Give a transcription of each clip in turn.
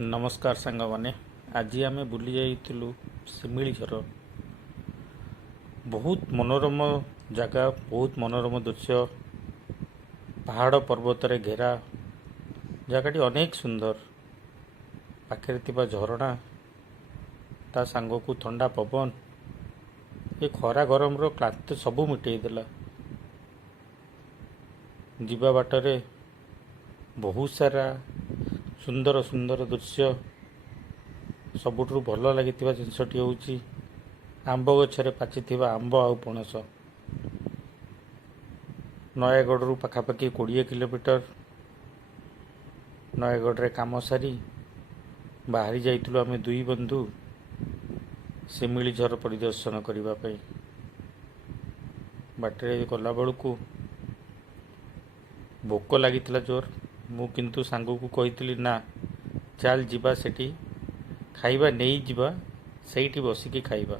नमस्कार सांग मैंने आज आम बुली जाइलु सिमिलीझर। बहुत मनोरम जगह, बहुत मनोरम दृश्य, पहाड़ पर्वत घेरा जगहटी अनेक सुंदर। पाखे थिबा झरणा ता सांग को ठंडा पवन ये खरा गरम रो क्लांति सबू मिटेई देला। जीवा बाटरे बहुत सारा सुंदर सुंदर दृश्य। सबुठु भल लगी जिनसटी हूँ आंब गछरे पाचिथिबा आंब आउ पणस। नयगढ़ पाखापाखि 20 किलोमीटर। नयगढ़ रे काम सारी बाहरी जाइतलु आमे दुई बंधु सिमिलीझर परिदर्शन करने। बाटरे गला बेलू भोक लगी जोर। मु किंतु सांग को कही ना चल जीवा सेठी खाइबा नहीं जीवा, सेठी बसिकी खाइबा।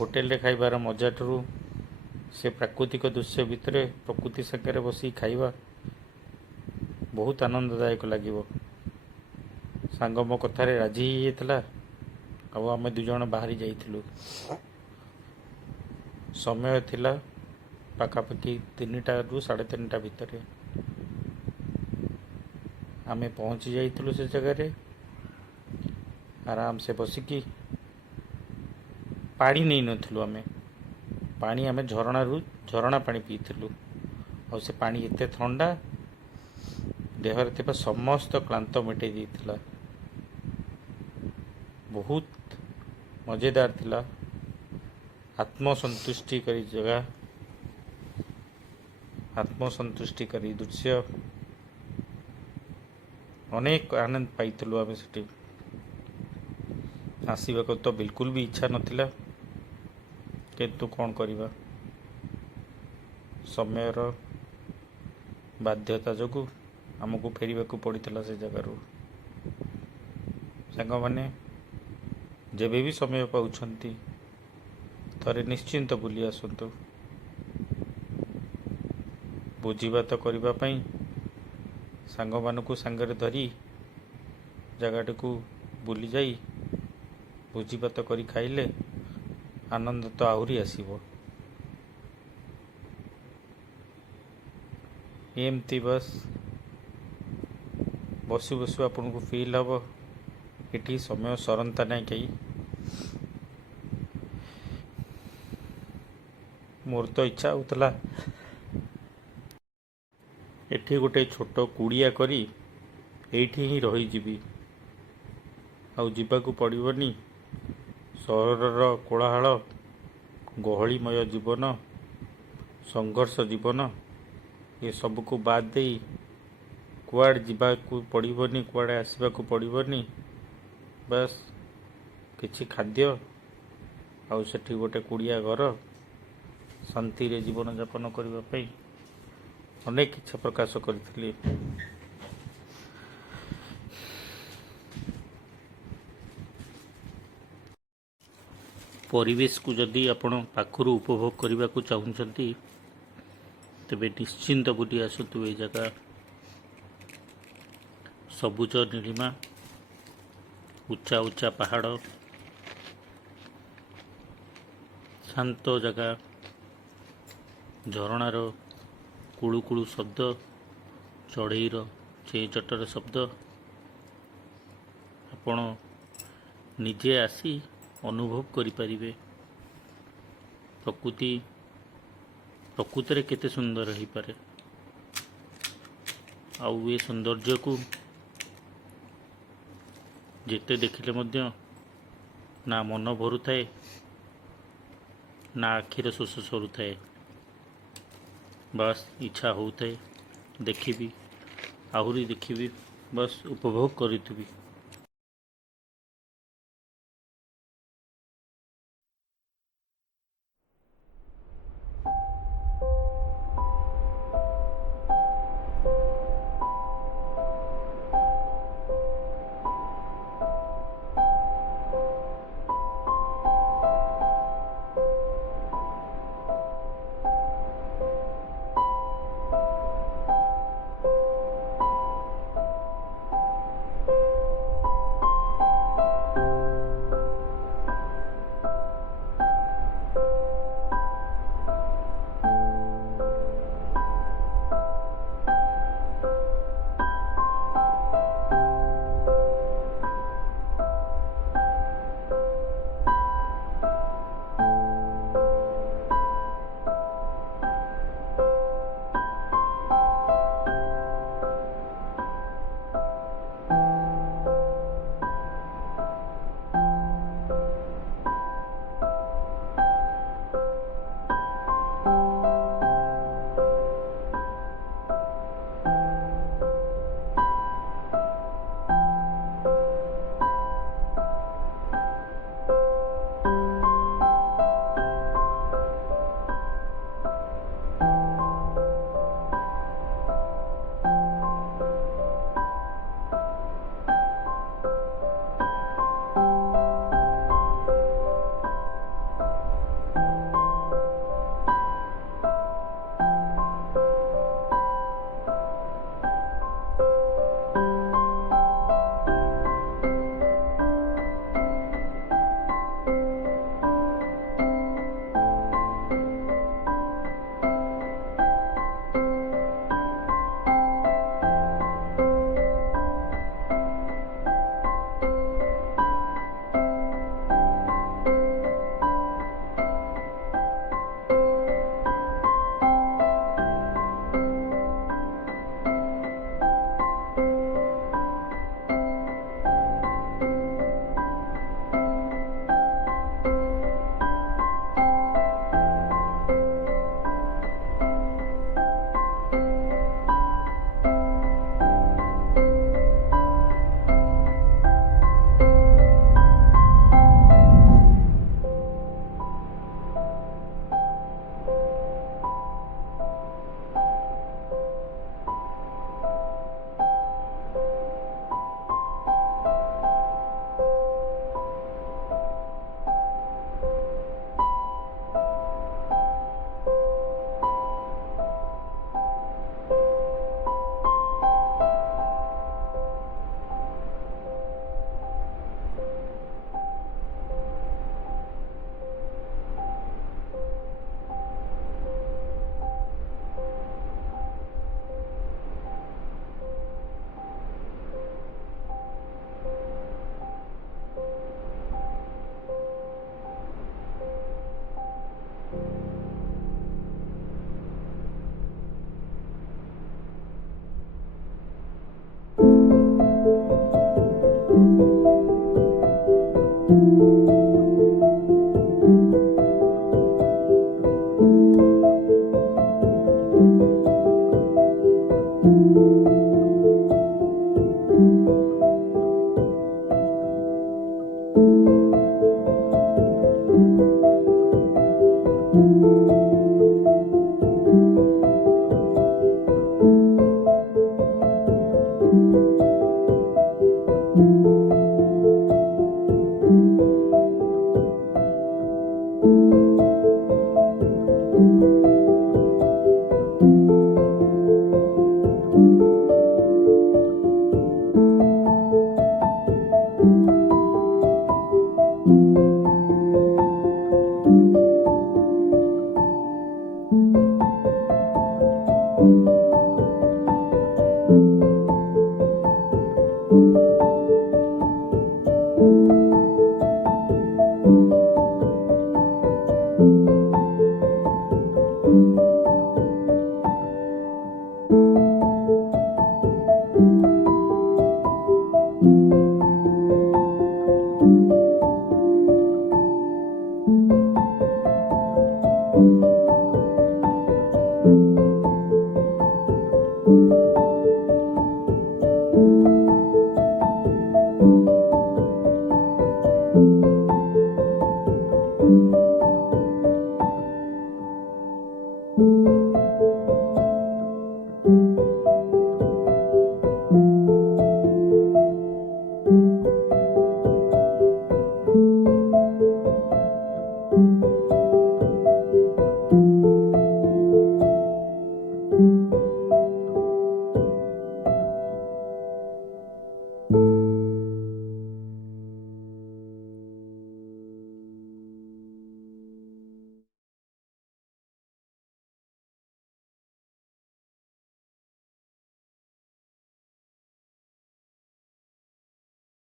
होटेल रे खाइबार मजा ठू से प्राकृतिक दृश्य भितर प्रकृति सागर बसी खाइबा बहुत आनंददायक लगे। सांग मो कथार राजी होता। अब आम दुज बाहरी जाइलु। समय थिला पाखापाखि 3टा रू 3:30 भितर आमे पहुँची जाइलु। से जगह आराम से बसिकी पानी नहीं नथिलु। आमे पानी आमे झरणा पानी पीथिलु। और से पानी एते ठंडा देहर थिबा समस्त क्लांत मिटे देइथिला। बहुत मजेदार थिला। आत्मसंतुष्टि करी जगह, आत्मसंतुष्टि करी दृश्य अनेक आनंद पाइलु। आम से आसवाक तो बिल्कुल भी इच्छा नथिला, किंतु कौन करवा समयर बाध्यता जो आमको फेर पड़ता से जगार। सांग मैंने जेबे भी समय पाउछंती थरे निश्चिंत बुली आसतु। भोजीभात करने सांग मानू सांगरे धरी जगह को बुली जाई भोजीभात करी खाइले आनंद तो आहरी आसीबो। एमती बस बसु बसु आपन को फील हम ये समय सरंता नहीं कहीं। मोर तो इच्छा होता एठी गोटे छोट कुड़िया करी एठी ही रहीजी। आउ जीवाकू पड़ोनी सहर कोलाहल गहलीमय जीवन, संघर्ष जीवन ये सब को बाद दे कुआड़ जीवाकू पड़ोनी, कुआड़े आसवाकू पड़ोनी। बस किछि खाद्य आउ सेठी गोटे कुड़िया घर शांति रे जीवन यापन करने अनेक इच्छा प्रकाश करी। परिवेश को जदि आपण पाखरु उपभोग करने को चाहते तेबे निश्चिंत बुली आसतु। ये जगह सबुज नीलिमा, उच्चा उच्चा पहाड़, शांत जगह, झरणार कुळु कुळु शब्द, चढ़ईर चे चटर शब्द आपण निजे आसी अनुभव करिपारिबे। प्रकृति केते सुंदर हो पारे। आउ ये सौंदर्य को जेते देखिले मध्य ना मन भरू थाए ना आखिर शोष सरू थाए। बस इच्छा होता है देखी आहरी देखी बस उपभोग करी। ହୁଁ।